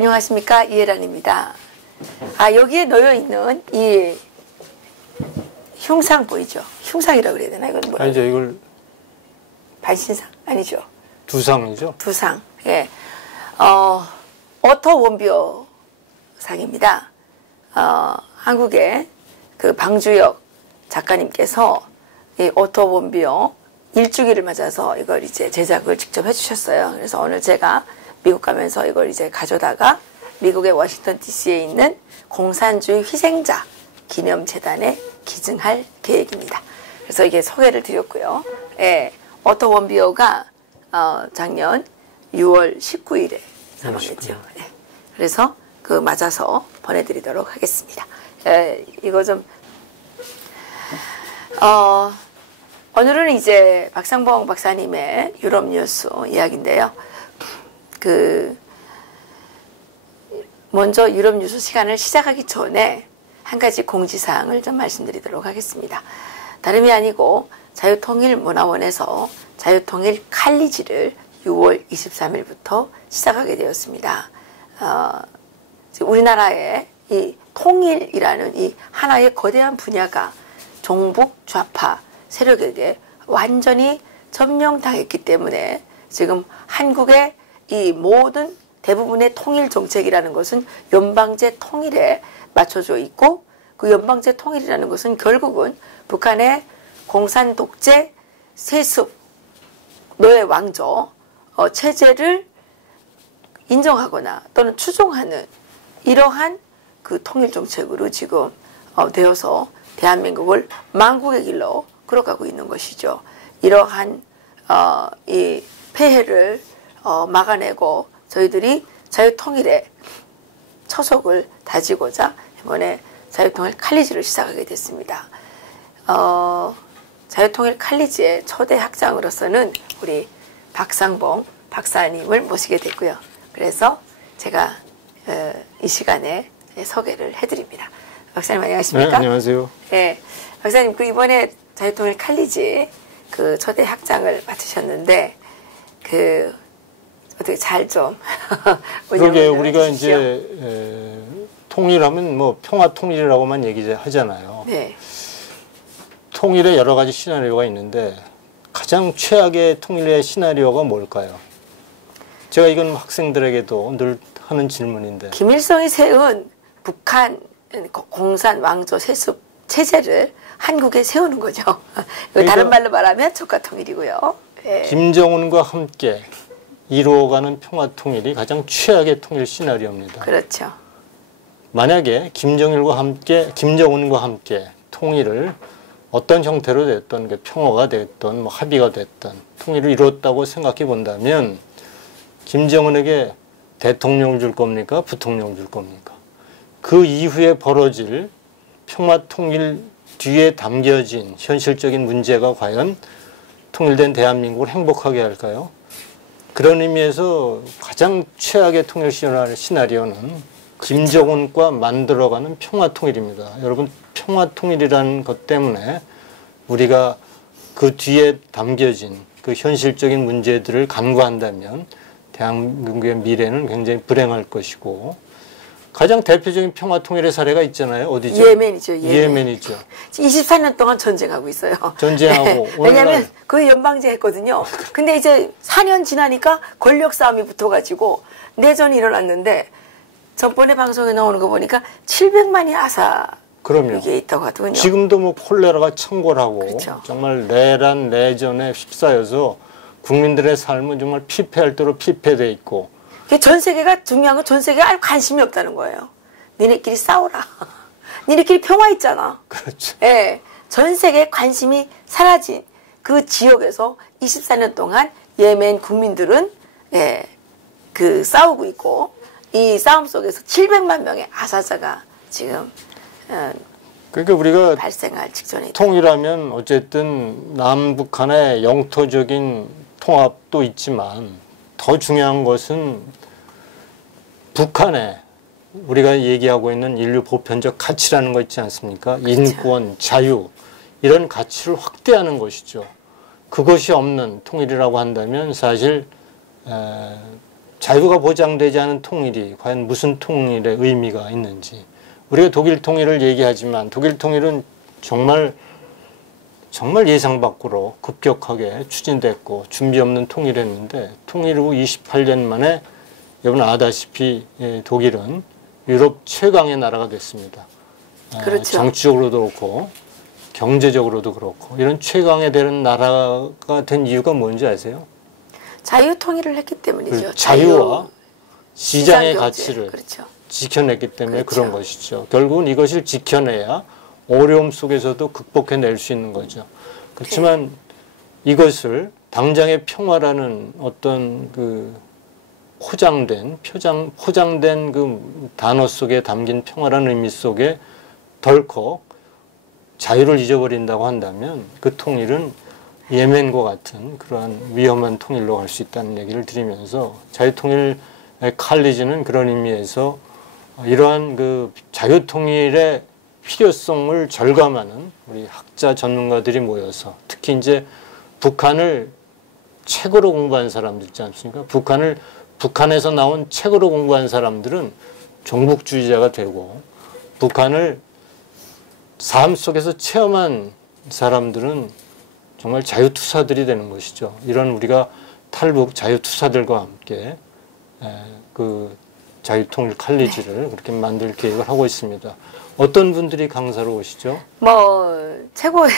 안녕하십니까, 이혜란입니다. 여기에 놓여 있는 이 흉상 보이죠? 흉상이라고 그래야 되나? 이건 뭐야? 아니죠, 이걸 반신상? 아니죠. 두상이죠. 두상. 예. 오토 원비오 상입니다. 한국의 그 방주혁 작가님께서 이 오토 원비오 일주기를 맞아서 이걸 이제 제작을 직접 해주셨어요. 그래서 오늘 제가 미국 가면서 이걸 이제 가져다가 미국의 워싱턴 DC에 있는 공산주의 희생자 기념재단에 기증할 계획입니다. 그래서 이게 소개를 드렸고요. 예, 오토 원비오가 작년 6월 19일에 사망했죠. 예, 그래서 그 맞아서 보내드리도록 하겠습니다. 예, 이거 좀 오늘은 이제 박상봉 박사님의 유럽 뉴스 이야기인데요. 먼저 유럽 뉴스 시간을 시작하기 전에 한 가지 공지사항을 좀 말씀드리도록 하겠습니다. 다름이 아니고 자유통일문화원에서 자유통일 칼리지를 6월 23일부터 시작하게 되었습니다. 우리나라의 이 통일이라는 이 하나의 거대한 분야가 종북 좌파 세력에게 완전히 점령당했기 때문에 지금 한국의 이 모든 대부분의 통일 정책이라는 것은 연방제 통일에 맞춰져 있고, 그 연방제 통일이라는 것은 결국은 북한의 공산 독재 세습 노예 왕조 체제를 인정하거나 또는 추종하는 이러한 그 통일 정책으로 지금 되어서 대한민국을 망국의 길로 끌어가고 있는 것이죠. 이러한 이 폐해를 막아내고 저희들이 자유통일의 초석을 다지고자 이번에 자유통일 칼리지를 시작하게 됐습니다. 자유통일 칼리지의 초대 학장으로서는 우리 박상봉 박사님을 모시게 됐고요. 그래서 제가 이 시간에 소개를 해드립니다. 박사님 안녕하십니까? 네, 안녕하세요. 네, 박사님 그 이번에 자유통일 칼리지 그 초대 학장을 맡으셨는데 어떻게 잘 좀 그러게 우리가 이제 통일하면 뭐 평화 통일이라고만 얘기하잖아요. 네. 통일에 여러 가지 시나리오가 있는데 가장 최악의 통일의 시나리오가 뭘까요? 제가 이건 학생들에게도 늘 하는 질문인데. 김일성이 세운 북한 공산 왕조 세습 체제를 한국에 세우는 거죠. 그러니까 다른 말로 말하면 조카통일이고요. 네. 김정은과 함께 이루어가는 평화통일이 가장 최악의 통일 시나리오입니다. 그렇죠. 만약에 김정은과 함께 통일을 어떤 형태로 됐던 평화가 됐던 뭐 합의가 됐던 통일을 이뤘다고 생각해 본다면 김정은에게 대통령을 줄 겁니까? 부통령을 줄 겁니까? 그 이후에 벌어질 평화통일 뒤에 담겨진 현실적인 문제가 과연 통일된 대한민국을 행복하게 할까요? 그런 의미에서 가장 최악의 통일 시나리오는 김정은과 만들어가는 평화통일입니다. 여러분, 평화통일이라는 것 때문에 우리가 그 뒤에 담겨진 그 현실적인 문제들을 간과한다면 대한민국의 미래는 굉장히 불행할 것이고, 가장 대표적인 평화통일의 사례가 있잖아요. 어디죠? 예멘이죠. 예멘이죠. 24년 동안 전쟁하고 있어요. 전쟁하고. 네. 왜냐하면 그 연방제 했거든요. 근데 이제 4년 지나니까 권력 싸움이 붙어가지고 내전이 일어났는데 전번에 방송에 나오는 거 보니까 700만이 이게 있다고 하더군요. 지금도 뭐 콜레라가 창궐하고 그렇죠. 정말 내란 내전에 휩싸여서 국민들의 삶은 정말 피폐할 대로 피폐돼 있고, 전 세계가 중요한 건 전 세계가 아예 관심이 없다는 거예요. 니네끼리 싸워라. 니네끼리 평화 있잖아. 그렇죠. 예, 전 세계에 관심이 사라진 그 지역에서 24년 동안 예멘 국민들은 싸우고 있고, 이 싸움 속에서 700만 명의 아사자가 지금 그러니까 우리가 발생할 직전에 있다. 통일하면 어쨌든 남북한의 영토적인 통합도 있지만 더 중요한 것은 북한의 우리가 얘기하고 있는 인류 보편적 가치라는 거 있지 않습니까? 그렇죠. 인권, 자유 이런 가치를 확대하는 것이죠. 그것이 없는 통일이라고 한다면 사실 자유가 보장되지 않은 통일이 과연 무슨 통일의 의미가 있는지. 우리가 독일 통일을 얘기하지만 독일 통일은 정말 예상 밖으로 급격하게 추진됐고 준비 없는 통일했는데 통일 후 28년 만에 여러분 아다시피 독일은 유럽 최강의 나라가 됐습니다. 그렇죠. 정치적으로도 그렇고 경제적으로도 그렇고 이런 최강의 되는 나라가 된 이유가 뭔지 아세요? 자유 통일을 했기 때문이죠. 그 자유와 시장의 시장 경제. 가치를 그렇죠. 지켜냈기 때문에 그렇죠. 그런 것이죠. 결국은 이것을 지켜내야 어려움 속에서도 극복해낼 수 있는 거죠. 그렇지만 이것을 당장의 평화라는 어떤 그 포장된 그 단어 속에 담긴 평화라는 의미 속에 덜컥 자유를 잊어버린다고 한다면 그 통일은 예멘과 같은 그러한 위험한 통일로 갈 수 있다는 얘기를 드리면서 자유통일 칼리지는 그런 의미에서 이러한 그 자유통일의 필요성을 절감하는 우리 학자 전문가들이 모여서 특히 이제 북한을 책으로 공부한 사람들 있지 않습니까? 북한에서 나온 책으로 공부한 사람들은 종북주의자가 되고 북한을 삶 속에서 체험한 사람들은 정말 자유투사들이 되는 것이죠. 이런 우리가 탈북 자유투사들과 함께 그 자유통일 칼리지를 그렇게 만들 계획을 하고 있습니다. 어떤 분들이 강사로 오시죠? 최고의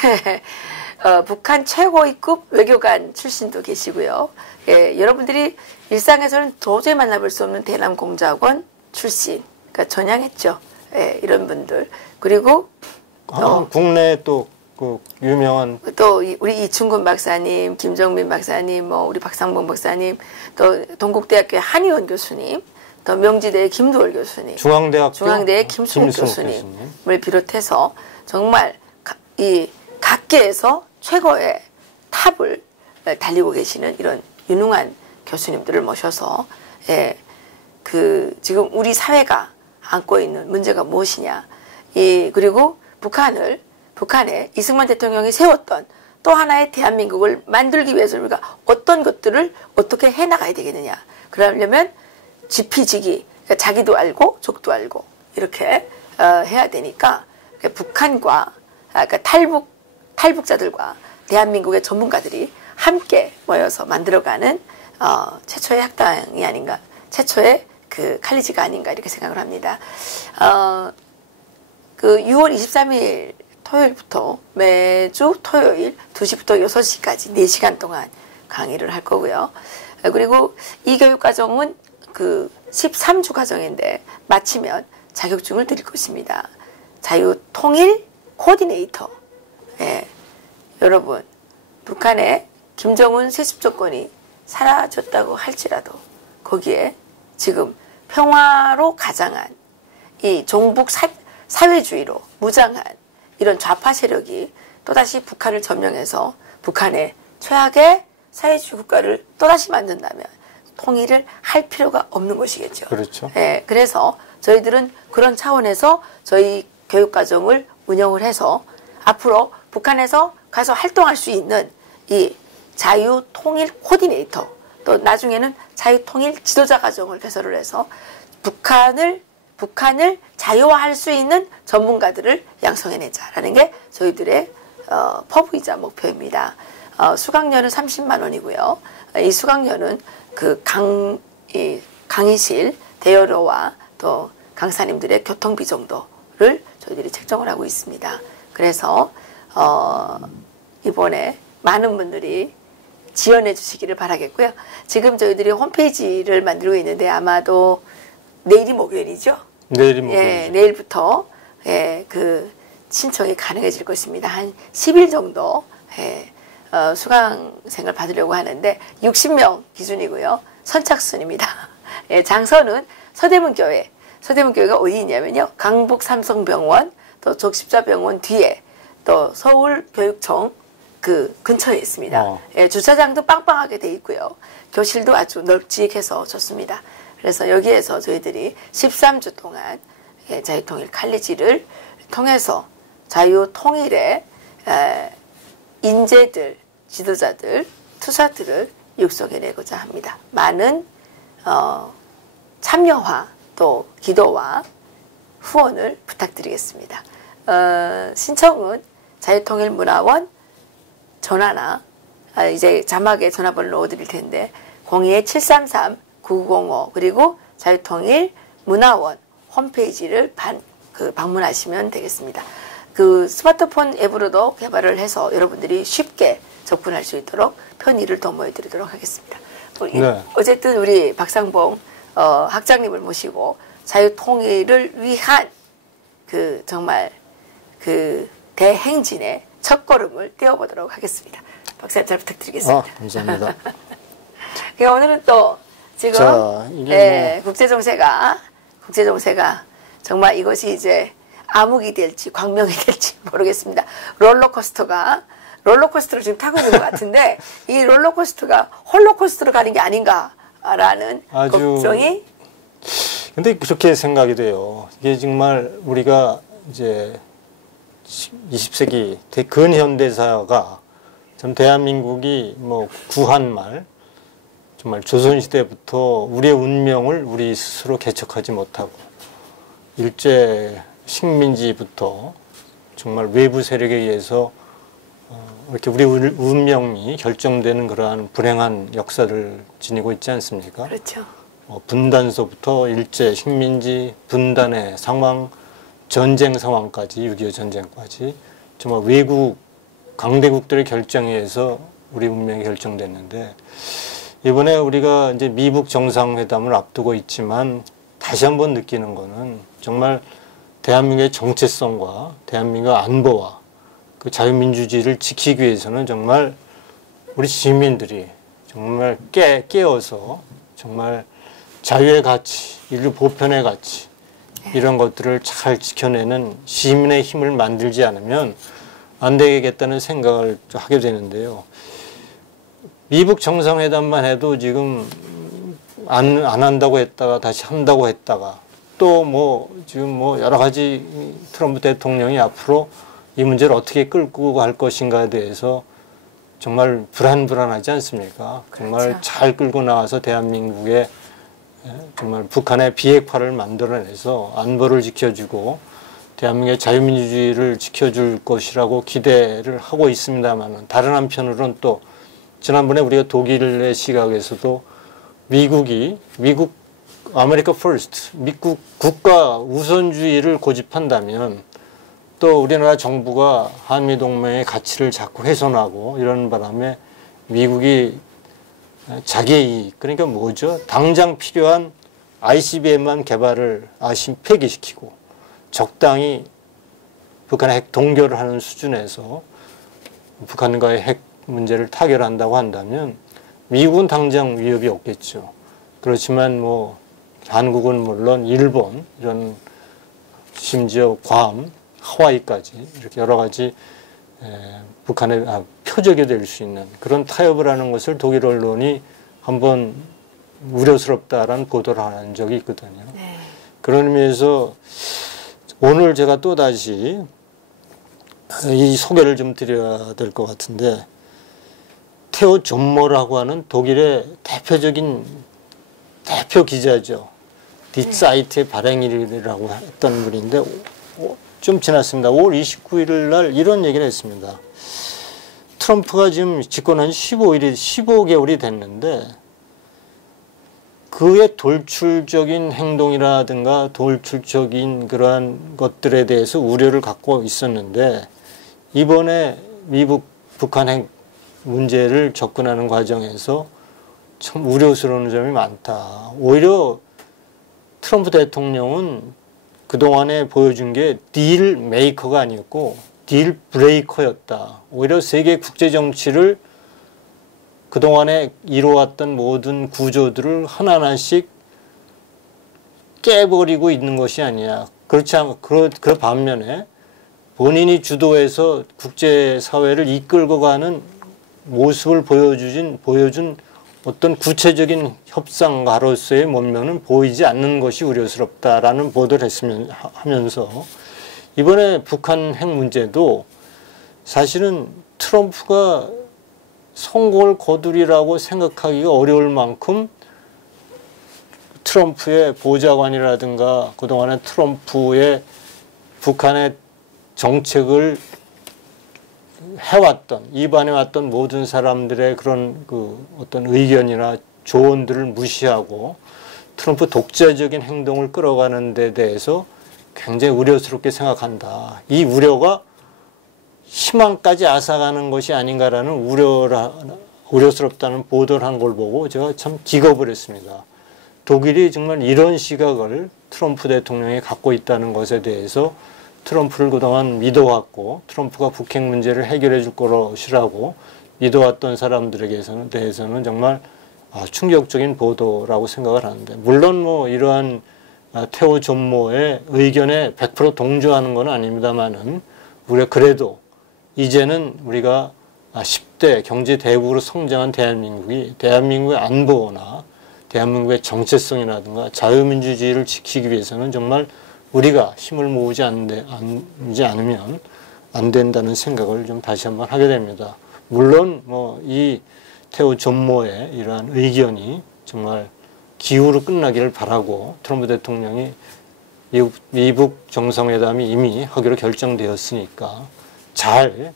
북한 최고위급 외교관 출신도 계시고요. 예, 여러분들이 일상에서는 도저히 만나볼 수 없는 대남공작원 출신, 그러니까 전향했죠. 예, 이런 분들. 그리고 국내 또 그 유명한 또 우리 이충근 박사님, 김정민 박사님, 우리 박상봉 박사님, 또 동국대학교 한의원 교수님, 또 명지대의 김두월 교수님, 중앙대의 김수국 교수님을 비롯해서 정말 이 각계에서 최고의 탑을 달리고 계시는 이런 유능한 교수님들을 모셔서 그 지금 우리 사회가 안고 있는 문제가 무엇이냐, 그리고 북한에 이승만 대통령이 세웠던 또 하나의 대한민국을 만들기 위해서 우리가 어떤 것들을 어떻게 해나가야 되겠느냐. 그러려면 지피지기, 그러니까 자기도 알고 족도 알고 이렇게 해야 되니까 북한과 그러니까 탈북자들과 대한민국의 전문가들이 함께 모여서 만들어가는 최초의 학당이 아닌가, 최초의 그 칼리지가 아닌가 이렇게 생각을 합니다. 그 6월 23일 토요일부터 매주 토요일 2시부터 6시까지 4시간 동안 강의를 할 거고요. 그리고 이 교육과정은 그 13주 과정인데 마치면 자격증을 드릴 것입니다. 자유통일 코디네이터. 예, 여러분, 북한의 김정은 세습조건이 사라졌다고 할지라도 거기에 지금 평화로 가장한 이 종북 사회주의로 무장한 이런 좌파 세력이 또다시 북한을 점령해서 북한의 최악의 사회주의 국가를 또다시 만든다면 통일을 할 필요가 없는 것이겠죠. 그렇죠. 예, 그래서 저희들은 그런 차원에서 저희 교육과정을 운영을 해서 앞으로 북한에서 가서 활동할 수 있는 이 자유통일 코디네이터, 또 나중에는 자유통일 지도자 과정을 개설을 해서 북한을 자유화할 수 있는 전문가들을 양성해내자라는 게 저희들의 포부이자 목표입니다. 수강료는 30만 원이고요. 이 수강료는 그 강의실 대여료와 또 강사님들의 교통비 정도를 저희들이 책정을 하고 있습니다. 그래서 이번에 많은 분들이 지원해 주시기를 바라겠고요. 지금 저희들이 홈페이지를 만들고 있는데 아마도 내일이 목요일이죠? 내일이 목요일. 예, 내일부터 그 신청이 가능해질 것입니다. 한 10일 정도 수강생을 받으려고 하는데 60명 기준이고요. 선착순입니다. 장소는 서대문교회가 어디 있냐면요. 강북 삼성병원, 또 적십자병원 뒤에, 또 서울교육청 그 근처에 있습니다. 주차장도 빵빵하게 돼 있고요. 교실도 아주 널찍해서 좋습니다. 그래서 여기에서 저희들이 13주 동안 자유통일 칼리지를 통해서 자유통일의 인재들, 지도자들, 투사들을 육성해내고자 합니다. 많은 참여와 또 기도와 후원을 부탁드리겠습니다. 신청은 자유통일문화원 전화나 이제 자막에 전화번호를 넣어드릴 텐데 02-733-9905 그리고 자유통일문화원 홈페이지를 방문하시면 되겠습니다. 그 스마트폰 앱으로도 개발을 해서 여러분들이 쉽게 접근할 수 있도록 편의를 도모해 드리도록 하겠습니다. 네. 어쨌든 우리 박상봉 학장님을 모시고 자유통일을 위한 그 정말 그 대행진의 첫걸음을 떼어보도록 하겠습니다. 박사님 잘 부탁드리겠습니다. 감사합니다. 오늘은 또 지금 자, 네, 국제정세가 정말 이것이 이제 암흑이 될지 광명이 될지 모르겠습니다. 롤러코스터를 지금 타고 있는 것 같은데 이 롤러코스터가 홀로코스터로 가는 게 아닌가라는 걱정이. 근데 그렇게 생각이 돼요. 이게 정말 우리가 이제 20세기 근현대사가 참 대한민국이 뭐 구한말 정말 조선시대부터 우리의 운명을 우리 스스로 개척하지 못하고 일제 식민지부터 정말 외부 세력에 의해서 이렇게 우리 운명이 결정되는 그러한 불행한 역사를 지니고 있지 않습니까? 그렇죠. 분단서부터 일제 식민지 분단의 상황, 전쟁 상황까지 6.25 전쟁까지 정말 외국 강대국들의 결정에 의해서 우리 운명이 결정됐는데 이번에 우리가 이제 미북 정상회담을 앞두고 있지만 다시 한번 느끼는 거는 정말 대한민국의 정체성과 대한민국의 안보와 그 자유민주주의를 지키기 위해서는 정말 우리 시민들이 정말 깨어서 정말 자유의 가치, 인류 보편의 가치 이런 것들을 잘 지켜내는 시민의 힘을 만들지 않으면 안 되겠다는 생각을 하게 되는데요. 미북 정상회담만 해도 지금 안 한다고 했다가 다시 한다고 했다가 또 뭐 지금 뭐 여러 가지 트럼프 대통령이 앞으로 이 문제를 어떻게 끌고 갈 것인가에 대해서 정말 불안하지 않습니까? 정말 그렇죠. 잘 끌고 나와서 대한민국의 정말 북한의 비핵화를 만들어내서 안보를 지켜주고 대한민국의 자유민주주의를 지켜줄 것이라고 기대를 하고 있습니다만 다른 한편으로는 또 지난번에 우리가 독일의 시각에서도 미국 아메리카 퍼스트, 미국 국가 우선주의를 고집한다면 또 우리나라 정부가 한미동맹의 가치를 자꾸 훼손하고 이런 바람에 미국이 자기의 이익, 그러니까 뭐죠? 당장 필요한 ICBM만 개발을 폐기시키고 적당히 북한의 핵 동결을 하는 수준에서 북한과의 핵 문제를 타결한다고 한다면 미국은 당장 위협이 없겠죠. 그렇지만 뭐 한국은 물론 일본 이런 심지어 괌, 하와이까지 이렇게 여러 가지 북한의 표적이 될 수 있는 그런 타협을 하는 것을 독일 언론이 한번 우려스럽다라는 보도를 한 적이 있거든요. 네. 그런 의미에서 오늘 제가 또다시 이 소개를 좀 드려야 될 것 같은데 테오 존머라고 하는 독일의 대표 기자죠. 딧사이트의 발행일이라고 했던 분인데 좀 지났습니다. 5월 29일 날 이런 얘기를 했습니다. 트럼프가 지금 집권한 15개월이 됐는데 그의 돌출적인 행동이라든가 돌출적인 그러한 것들에 대해서 우려를 갖고 있었는데 이번에 미국 북한 핵 문제를 접근하는 과정에서 참 우려스러운 점이 많다. 오히려 트럼프 대통령은 그동안에 보여준 게 딜 메이커가 아니었고 딜 브레이커였다. 오히려 세계 국제 정치를 그동안에 이루어왔던 모든 구조들을 하나하나씩 깨버리고 있는 것이 아니야. 그렇지 않고 그 반면에 본인이 주도해서 국제사회를 이끌고 가는 모습을 보여준 어떤 구체적인 협상가로서의 면면은 보이지 않는 것이 우려스럽다라는 보도를 하면서 이번에 북한 핵 문제도 사실은 트럼프가 성공을 거두리라고 생각하기가 어려울 만큼 트럼프의 보좌관이라든가 그동안에 트럼프의 북한의 정책을 해왔던, 입안해왔던 모든 사람들의 그런 그 어떤 의견이나 조언들을 무시하고 트럼프 독재적인 행동을 끌어가는 데 대해서 굉장히 우려스럽게 생각한다. 이 우려가 희망까지 앗아가는 것이 아닌가라는 우려스럽다는 보도를 한 걸 보고 제가 참 기겁을 했습니다. 독일이 정말 이런 시각을 트럼프 대통령이 갖고 있다는 것에 대해서 트럼프를 그동안 믿어왔고 트럼프가 북핵 문제를 해결해 줄 것이라고 믿어왔던 사람들에게서는 대해서는 정말 충격적인 보도라고 생각을 하는데, 물론 뭐 이러한 태호 전모의 의견에 100% 동조하는 건 아닙니다만은 우리가 그래도 이제는 우리가 10대 경제 대국으로 성장한 대한민국의 안보나 대한민국의 정체성이라든가 자유민주주의를 지키기 위해서는 정말 우리가 힘을 모으지 않으면 안 된다는 생각을 좀 다시 한번 하게 됩니다. 물론 뭐 이 태호 전모의 이러한 의견이 정말 기후로 끝나기를 바라고 트럼프 대통령이 미국 정상회담이 이미 하기로 결정되었으니까 잘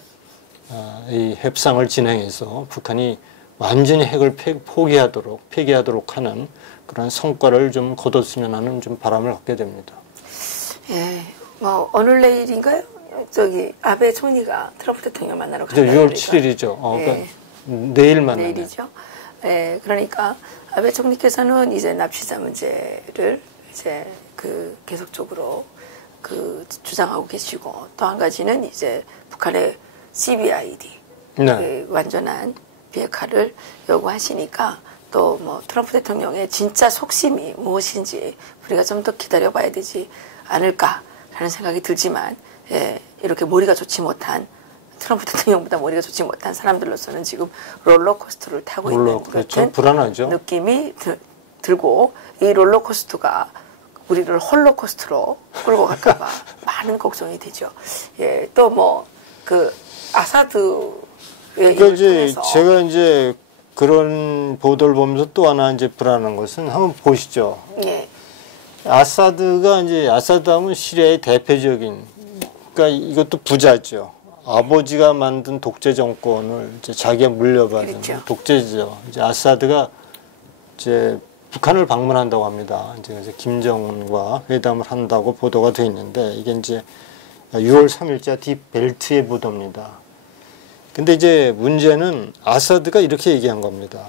이 협상을 진행해서 북한이 완전히 핵을 폐기하도록 하는 그런 성과를 좀 거뒀으면 하는 좀 바람을 갖게 됩니다. 예, 뭐 오늘 내일인가요? 저기 아베 총리가 트럼프 대통령 만나러 간다. 6월 7일이죠. 그러니까 내일 만나요. 내일이죠. 예, 그러니까 아베 총리께서는 이제 납치자 문제를 이제 그 계속적으로 그 주장하고 계시고, 또 한 가지는 이제 북한의 CBID, 네. 그 완전한 비핵화를 요구하시니까 또 뭐 트럼프 대통령의 진짜 속심이 무엇인지 우리가 좀 더 기다려봐야 되지 않을까라는 생각이 들지만, 예, 이렇게 머리가 좋지 못한, 트럼프 대통령보다 머리가 좋지 못한 사람들로서는 지금 롤러코스터를 타고 있는 그렇죠. 불안하죠. 느낌이 들고, 이 롤러코스터가 우리를 홀로코스터로 끌고 갈까봐 많은 걱정이 되죠. 예, 또 뭐 그 아사드의 그러니까 이제 제가 이제 그런 보도를 보면서 또 하나 이제 불안한 것은 한번 보시죠. 예. 아사드 하면 시리아의 대표적인, 그러니까 이것도 부자죠. 아버지가 만든 독재 정권을 이제 자기가 물려받은 그렇죠. 독재죠. 이제 아사드가 이제 북한을 방문한다고 합니다. 이제 그래서 김정은과 회담을 한다고 보도가 되어 있는데, 이게 이제 6월 3일자 딥벨트의 보도입니다. 근데 이제 문제는 아사드가 이렇게 얘기한 겁니다.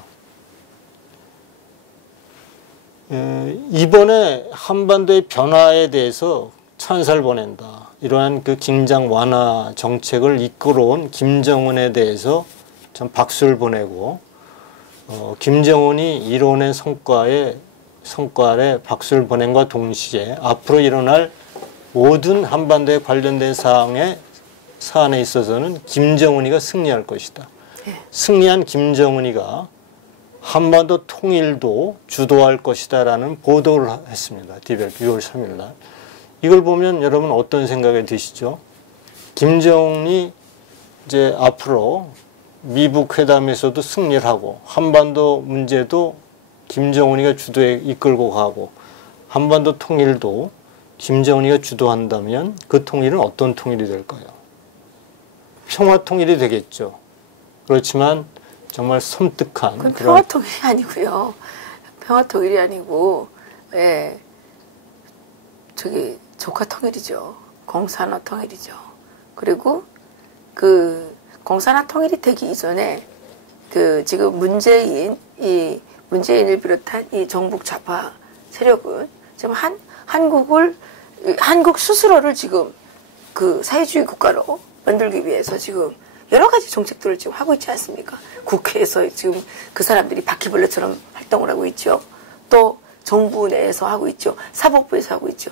이번에 한반도의 변화에 대해서 찬사를 보낸다. 이러한 그 긴장 완화 정책을 이끌어온 김정은에 대해서 참 박수를 보내고, 김정은이 이뤄낸 성과에 박수를 보낸과 동시에 앞으로 일어날 모든 한반도에 관련된 사안에 있어서는 김정은이가 승리할 것이다. 승리한 김정은이가 한반도 통일도 주도할 것이다라는 보도를 했습니다. 디벨트 6월 3일 날. 이걸 보면 여러분 어떤 생각이 드시죠? 김정은이 이제 앞으로 미북 회담에서도 승리를 하고, 한반도 문제도 김정은이가 주도해 이끌고 가고, 한반도 통일도 김정은이가 주도한다면 그 통일은 어떤 통일이 될까요? 평화 통일이 되겠죠. 그렇지만 정말 섬뜩한 그건 평화 통일이 아니고요. 평화 통일이 아니고, 예, 저기 조카 통일이죠. 공산화 통일이죠. 그리고 그 공산화 통일이 되기 이전에 그 지금 문재인을 비롯한 이 정북 좌파 세력은 지금 한국 스스로를 지금 그 사회주의 국가로 만들기 위해서 지금 여러 가지 정책들을 지금 하고 있지 않습니까? 국회에서 지금 그 사람들이 바퀴벌레처럼 활동을 하고 있죠. 또 정부 내에서 하고 있죠. 사법부에서 하고 있죠.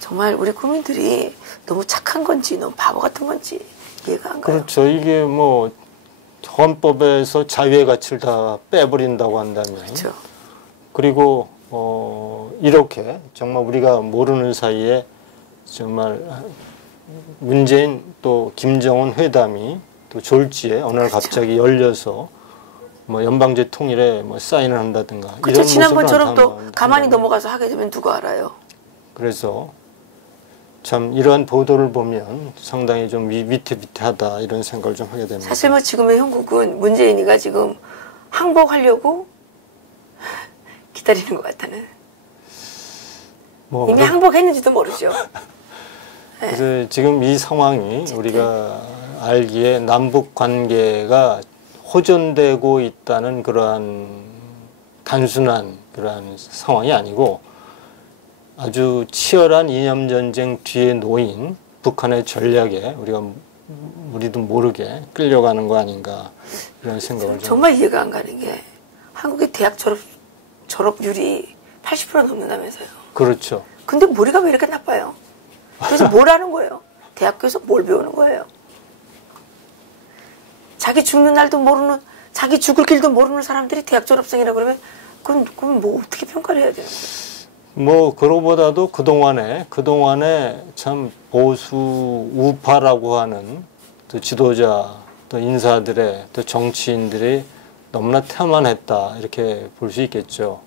정말 우리 국민들이 너무 착한 건지 너무 바보 같은 건지 이해가 안 가요. 그렇죠. 이게 뭐 헌법에서 자유의 가치를 다 빼버린다고 한다면, 그렇죠. 그리고 이렇게 정말 우리가 모르는 사이에 정말 문재인 또 김정은 회담이 또 졸지에 어느 날 그렇죠. 갑자기 열려서 뭐 연방제 통일에 뭐 사인을 한다든가 그렇죠. 이런 지난번처럼 또 모습을 가만히 넘어가서 하게 되면 누가 알아요. 그래서 참 이러한 보도를 보면 상당히 좀 위태위태하다 이런 생각을 좀 하게 됩니다. 사실 뭐 지금의 형국은 문재인이가 지금 항복하려고 기다리는 것 같다는. 뭐 이미 항복했는지도 모르죠. 그래서 지금 이 상황이 우리가 알기에 남북 관계가 호전되고 있다는 그러한 단순한 그러한 상황이 아니고 아주 치열한 이념 전쟁 뒤에 놓인 북한의 전략에 우리도 모르게 끌려가는 거 아닌가 이런 생각을 정말 이해가 안 가는 게 한국의 대학 졸업률이 80% 넘는다면서요. 그렇죠. 근데 머리가 왜 이렇게 나빠요? 그래서 뭘 하는 거예요? 대학교에서 뭘 배우는 거예요? 자기 죽는 날도 모르는, 자기 죽을 길도 모르는 사람들이 대학 졸업생이라고 그러면 그건 뭐 어떻게 평가를 해야 되는 거예요? 뭐 그러고보다도 그동안에 참 보수 우파라고 하는 또 지도자 또 인사들의 또 정치인들이 너무나 태만했다 이렇게 볼 수 있겠죠.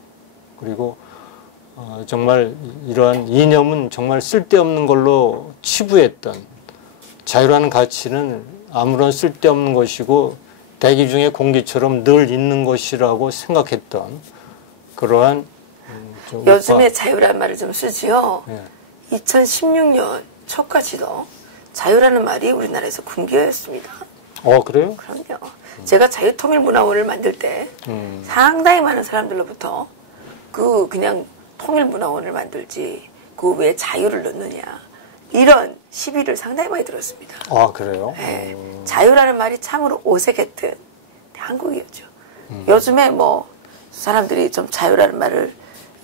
그리고 정말 이러한 이념은 정말 쓸데없는 걸로 치부했던 자유라는 가치는 아무런 쓸데없는 것이고 대기 중에 공기처럼 늘 있는 것이라고 생각했던 그러한 요즘에 자유라는 말을 좀 쓰지요. 네. 2016년 초까지도 자유라는 말이 우리나라에서 금기어였습니다. 그래요? 그럼요. 제가 자유통일문화원을 만들 때 상당히 많은 사람들로부터 그냥 통일문화원을 만들지 그 왜 자유를 넣느냐 이런 시비를 상당히 많이 들었습니다. 그래요? 네. 자유라는 말이 참으로 오색했던 한국이었죠. 요즘에 뭐 사람들이 좀 자유라는 말을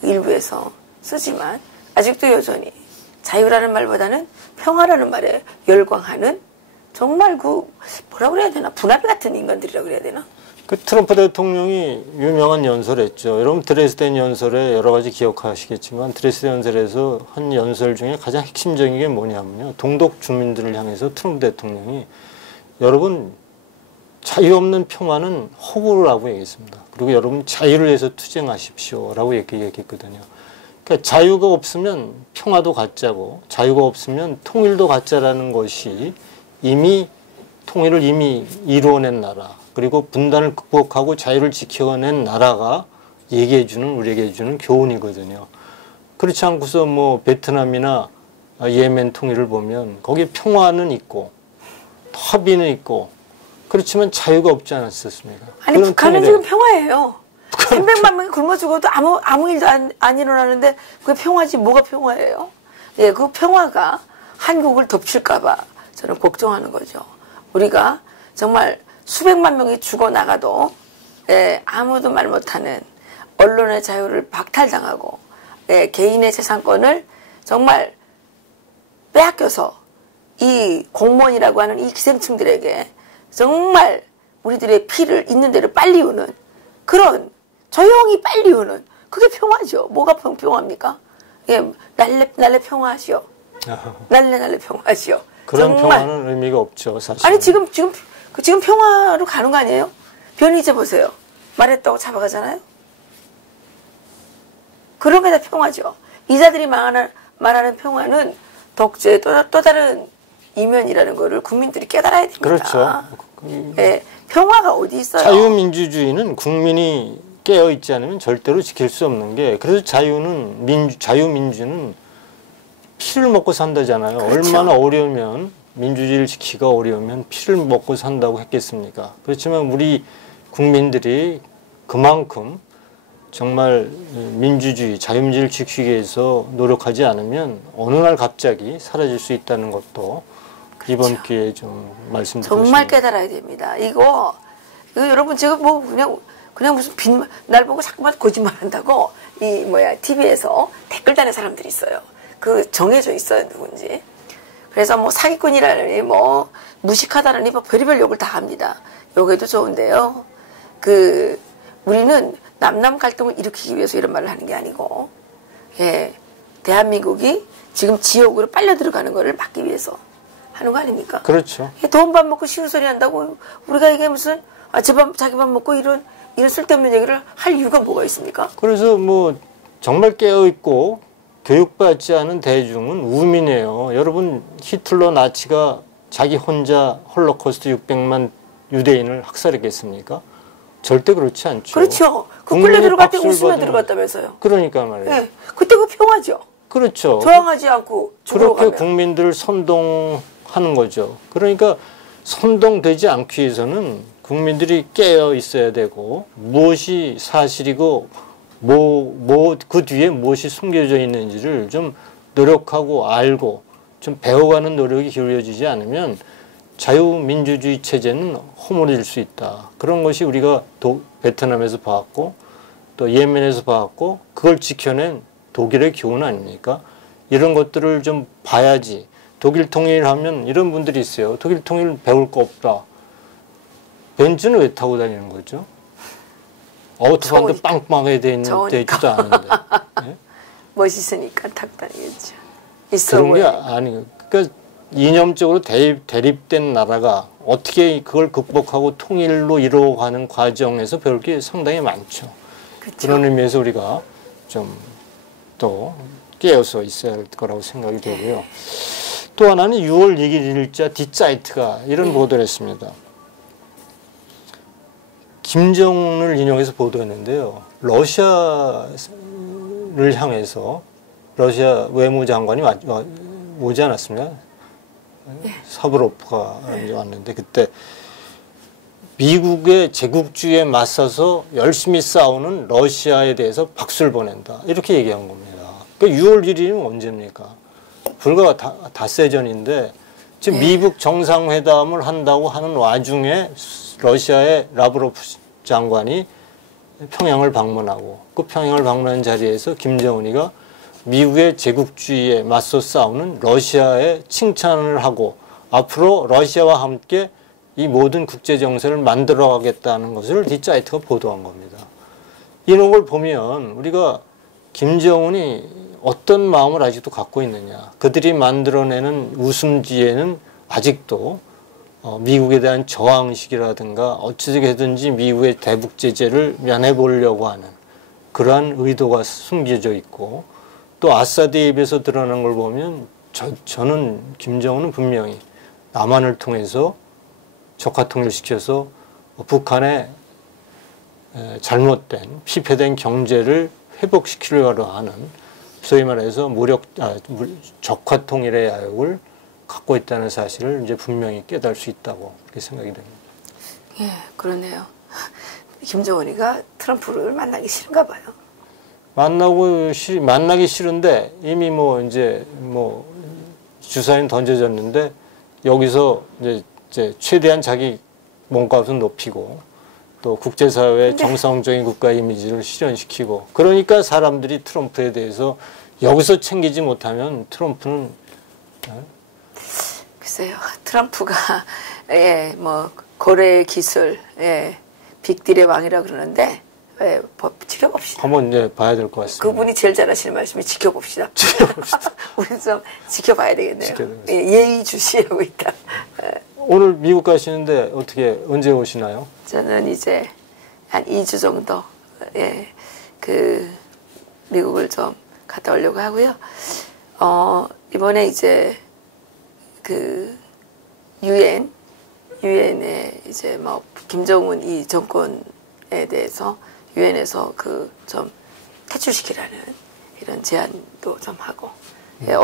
일부에서 쓰지만 아직도 여전히 자유라는 말보다는 평화라는 말에 열광하는 정말 뭐라고 그래야 되나 분화비 같은 인간들이라고 그래야 되나? 그 트럼프 대통령이 유명한 연설을 했죠. 여러분 드레스덴 연설에 여러 가지 기억하시겠지만 드레스덴 연설에서 한 연설 중에 가장 핵심적인 게 뭐냐면요. 동독 주민들을 향해서 트럼프 대통령이 여러분 자유 없는 평화는 허구라고 얘기했습니다. 그리고 여러분 자유를 위해서 투쟁하십시오 라고 얘기했거든요. 그러니까 자유가 없으면 평화도 가짜고 자유가 없으면 통일도 가짜라는 것이 통일을 이미 이루어낸 나라 그리고 분단을 극복하고 자유를 지켜낸 나라가 우리에게 해주는 교훈이거든요. 그렇지 않고서 뭐 베트남이나 예멘 통일을 보면 거기에 평화는 있고 합의는 있고 그렇지만 자유가 없지 않았었습니까? 아니 북한은 지금 평화예요. 300만 명이 굶어 죽어도 아무 일도 안 일어나는데 그게 평화지 뭐가 평화예요? 예, 그 평화가 한국을 덮칠까봐 저는 걱정하는 거죠. 우리가 정말 수백만 명이 죽어나가도 아무도 말 못하는 언론의 자유를 박탈당하고 개인의 재산권을 정말 빼앗겨서 이 공무원이라고 하는 이 기생충들에게 정말 우리들의 피를 있는 대로 빨리 우는 그런 조용히 빨리 우는 그게 평화죠. 뭐가 평화입니까? 날래 평화하시오. 날래 평화하시오. 그런 정말. 평화는 의미가 없죠, 사실. 아니 지금 평화로 가는 거 아니에요? 변희재 보세요. 말했다고 잡아가잖아요. 그런 게 다 평화죠. 이자들이 말하는 평화는 독재의 또 다른 이면이라는 거를 국민들이 깨달아야 됩니다. 그렇죠. 네, 평화가 어디 있어요? 자유민주주의는 국민이 깨어있지 않으면 절대로 지킬 수 없는 게 그래서 자유민주는 피를 먹고 산다잖아요. 그렇죠. 얼마나 어려우면 민주주의를 지키기가 어려우면 피를 먹고 산다고 했겠습니까? 그렇지만 우리 국민들이 그만큼 정말 민주주의, 자유민주주의를 지키기 위해서 노력하지 않으면 어느 날 갑자기 사라질 수 있다는 것도 그렇죠. 이번 기회에 좀 말씀드리고 싶습니다. 정말 깨달아야 됩니다. 이거 여러분 제가 뭐 그냥 무슨 날 보고 자꾸만 거짓말한다고 TV에서 댓글 다는 사람들이 있어요. 정해져 있어요 누군지. 그래서 뭐 사기꾼이라느니 뭐 무식하다느니 뭐 별의별 욕을 다 합니다. 욕해도 좋은데요. 우리는 남남 갈등을 일으키기 위해서 이런 말을 하는 게 아니고 대한민국이 지금 지옥으로 빨려 들어가는 거를 막기 위해서 하는 거 아닙니까? 그렇죠. 더운 밥 먹고 쉬운 소리 한다고 우리가 이게 무슨 자기 밥 먹고 이런 이런 쓸데없는 얘기를 할 이유가 뭐가 있습니까? 그래서 뭐 정말 깨어있고 교육받지 않은 대중은 우민이에요. 여러분 히틀러 나치가 자기 혼자 홀로코스트 600만 유대인을 학살했겠습니까? 절대 그렇지 않죠. 그렇죠. 그 끌려 들어갈 때 웃으며 들어갔다면서요. 그러니까 말이에요. 네. 그때 그 평화죠. 그렇죠. 저항하지 않고 죽으러 그렇게 가면. 국민들을 선동하는 거죠. 그러니까 선동되지 않기 위해서는 국민들이 깨어 있어야 되고 무엇이 사실이고 그 뒤에 무엇이 숨겨져 있는지를 좀 노력하고 알고 좀 배워가는 노력이 기울여지지 않으면 자유민주주의 체제는 허물어질 수 있다. 그런 것이 우리가 베트남에서 봤고 또 예멘에서 봤고 그걸 지켜낸 독일의 교훈 아닙니까? 이런 것들을 좀 봐야지. 독일 통일하면 이런 분들이 있어요. 독일 통일 배울 거 없다. 벤츠는 왜 타고 다니는 거죠? 오토반도 빵빵하게 돼 있지도 않은데. 네? 멋있으니까 타고 다니겠죠. 그런 게 아니에요. 그러니까 이념적으로 대립된 나라가 어떻게 그걸 극복하고 통일로 이루어가는 과정에서 배울 게 상당히 많죠. 그쵸. 그런 의미에서 우리가 좀 또 깨어서 있어야 할 거라고 생각이 되고요. 또 하나는 6월 6일 일자 디짜이트가 이런 보도를 했습니다. 김정은을 인용해서 보도했는데요. 러시아를 향해서 러시아 외무장관이 오지 않았습니까? 사브로프가 이제 왔는데 그때 미국의 제국주의에 맞서서 열심히 싸우는 러시아에 대해서 박수를 보낸다. 이렇게 얘기한 겁니다. 그러니까 6월 1일이면 언제입니까? 불과 닷새 전인데 지금 미국 정상회담을 한다고 하는 와중에 러시아의 라브로프 장관이 평양을 방문하고 그 평양을 방문한 자리에서 김정은이가 미국의 제국주의에 맞서 싸우는 러시아에 칭찬을 하고 앞으로 러시아와 함께 이 모든 국제 정세를 만들어 가겠다는 것을 디짜이트가 보도한 겁니다. 이런 걸 보면 우리가 김정은이 어떤 마음을 아직도 갖고 있느냐. 그들이 만들어내는 웃음지에는 아직도 미국에 대한 저항식이라든가 어찌되든지 미국의 대북 제재를 면해보려고 하는 그러한 의도가 숨겨져 있고 또 아사드의 입에서 드러난 걸 보면 저는 김정은은 분명히 남한을 통해서 적화통일시켜서 북한의 잘못된 피폐된 경제를 회복시키려고 하는 소위 말해서 적화통일의 야욕을 갖고 있다는 사실을 이제 분명히 깨달을 수 있다고 그렇게 생각이 됩니다. 예, 그러네요. 김정은이가 트럼프를 만나기 싫은가 봐요. 만나기 싫은데 이미 주사위는 던져졌는데 여기서 이제 최대한 자기 몸값은 높이고 또 국제사회의 정상적인 국가 이미지를 실현시키고 그러니까 사람들이 트럼프에 대해서 여기서 챙기지 못하면 트럼프는 글쎄요. 트럼프가 고래의 기술, 빅딜의 왕이라 그러는데 지켜봅시다. 한번 이제 봐야 될 것 같습니다. 그분이 제일 잘하시는 말씀이 지켜봅시다. 지켜봅시다. 우리 좀 지켜봐야 되겠네요. 예의주시하고 있다. 오늘 미국 가시는데 언제 오시나요? 저는 이제 한 2주 정도 미국을 좀 갔다 오려고 하고요. 이번에 이제 유엔에 이제 김정은 이 정권에 대해서 유엔에서 좀 퇴출시키라는 이런 제안도 좀 하고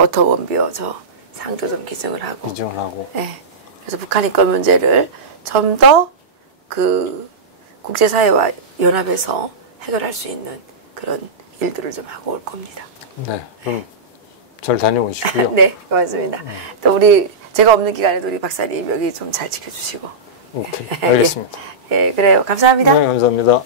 오토 원비어 상도 좀 기증을 하고. 그래서 북한 인권 문제를 좀 더 국제사회와 연합해서 해결할 수 있는 그런 일들을 좀 하고 올 겁니다. 네, 그럼 잘 다녀오시고요. 네, 고맙습니다. 또 제가 없는 기간에도 우리 박사님 여기 좀 잘 지켜주시고. 오케이, 알겠습니다. 예, 그래요. 감사합니다. 네, 감사합니다.